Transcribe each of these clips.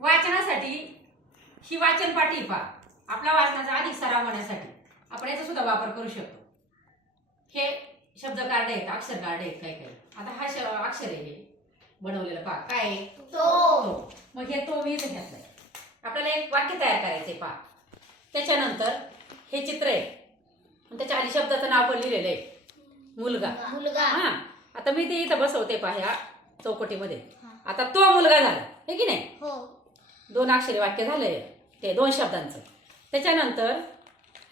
वाचनासाठी ही वाचन पाठी पहा. आपला वाचनाचा अधिक सराव होण्यासाठी आपण याचा सुद्धा वापर करू शकतो. हे शब्द कार्ड आहेत, अक्षर कार्ड आहेत काही काही. आता हा अक्षर आहे हे बनवलेलं पहा. काय आहे? तो. मग हे तो मी इथे घेतलंय. आपल्याला एक वाक्य तयार करायचंय पहा. त्याच्यानंतर हे चित्र आहे, त्याच्या आधी शब्दाचं नाव पण लिहिलेलं आहे, मुलगा. हा, आता मी ते इथं बसवते पहा ह्या चौकटीमध्ये. आता तो मुलगा झाला हे की नाही? हो. 2 अक्षरी वाक्य झालंय ते 2 शब्दांचं. त्याच्यानंतर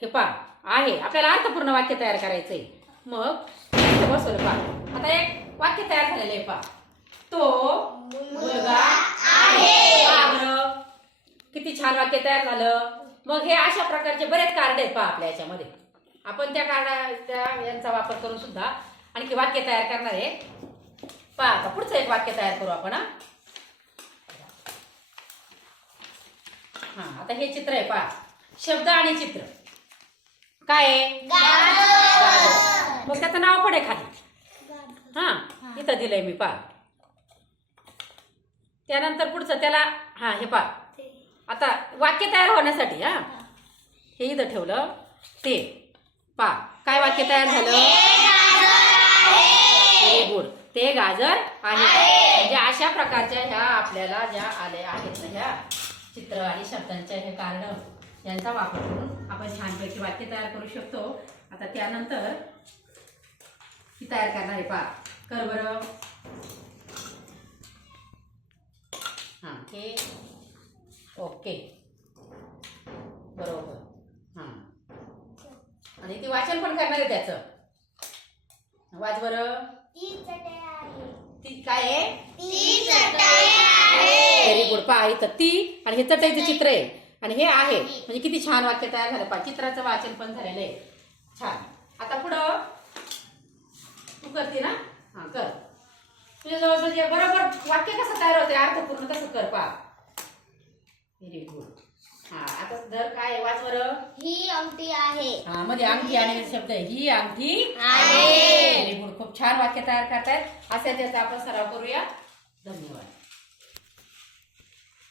हे पहा आहे, आपल्याला अर्थपूर्ण वाक्य तयार करायचंय. मग इथं बसवलं पहा. आता एक वाक्य तयार झालेलं आहे पहा. तो मुलगा आहे. पहा बरं किती छान वाक्य तयार झालं. मग हे अशा प्रकारचे बरेच कार्ड आहेत पहा आपल्या याच्यामध्ये. आपण त्या कार्डाच्या यांचा वापर करून सुद्धा आणखी वाक्य तयार करणार आहे. पहा आता पुढचं एक वाक्य तयार करू आपण. हा, आता हे चित्र आहे पहा. शब्द आणि चित्र काय आहे? गाजर. मग त्याचं नाव पण आहे खाली. हा, इथं दिलंय मी पहा. त्यानंतर पुढचं त्याला हा हे पहा. आता वाक्य तयार होण्यासाठी हा हे इथं ठेवलं. ते पहा काय वाक्य तयार झालं? Very good. ते गाजर आहे. म्हणजे अशा प्रकारच्या ह्या आपल्याला ज्या आल्या आहेत ना ह्या चित्र आणि शब्दांच्या हे कार्ड यांचा वापर करून आपण छानपैकी वाक्य तयार करू शकतो. आता त्यानंतर ही तयार करणार आहे पहा. कर बरं. हा हे ओके बरोबर. हा, आणि ती वाचन पण करणार आहे त्याचं. वाच बरं. ती काय आहे? Very good. पहा इथं ती आणि हे चटईचं चित्र आहे आणि हे आहे. म्हणजे किती छान वाक्य तयार झालं पहा. चित्राचं वाचन पण झालेलं आहे छान. आता पुढं तू करते ना? हा कर. तुझ्या जवळ म्हणजे बरोबर वाक्य कसं तयार होते अर्थपूर्ण तसं कर पहा. Very good. हा, आता धर काय वाच बरं. ही अंगठी आहे. हा, मध्ये अंगठी आणि शब्द आहे. ही अंगठी आहे. Very good. खूप छान वाक्य तयार करतायत. असे त्याचा आपण सराव करूया. धन्यवाद.